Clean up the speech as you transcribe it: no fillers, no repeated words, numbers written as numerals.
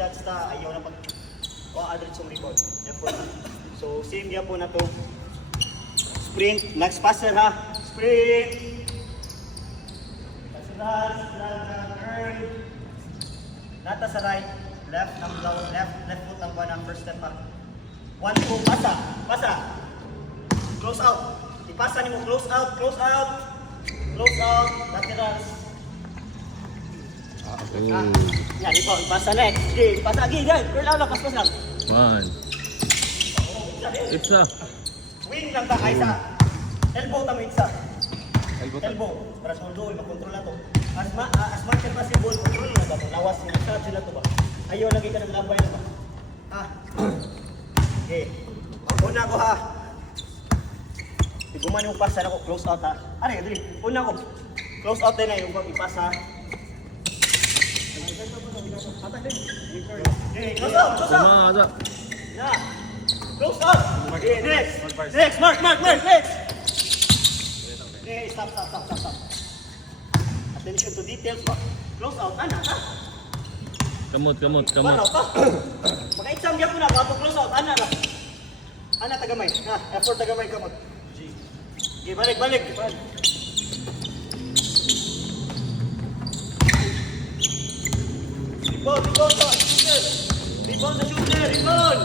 shots ta, ayaw na pag address yung rebound. Effort. So, same yan po na to. Sprint, next passer ha. Sprint. Passer turn. Nata sa right, left ng left foot ang ng first step ha. 1, 2, pasa, pasa. Close out. Ipasa ni mo, close out, close out. Close out, laterals. Yan, ito, ipasa next. Okay, ipasa again, yan. Curl out lang, paspas lang. 1. Itza. Wing lang ta, isa. Elbow tamo isa. Elbow. Para sa mundo, makontrol na to. As much as possible, control na ba? Lawas yung charge na to ba? Ayaw lagi ka ng labay na ba? Ha? Okay. Una ko ha. Iguman yung pasa na ko, close out ha. Ano yun, dali. Una ko. Close out din na yung ipasa. Okay, close out, close out. Sumada. Yeah. Close out. Okay, next. Next, mark, next. Okay, stop. Attention to details ba? Close out, ana ha? Kamot. Ano ka? Maka-exam ko na, bago close out, ana lang. Ana tagamay, ha? Effort tagamay ka mag. Okay, balik. Rebound sa shooter, rebound!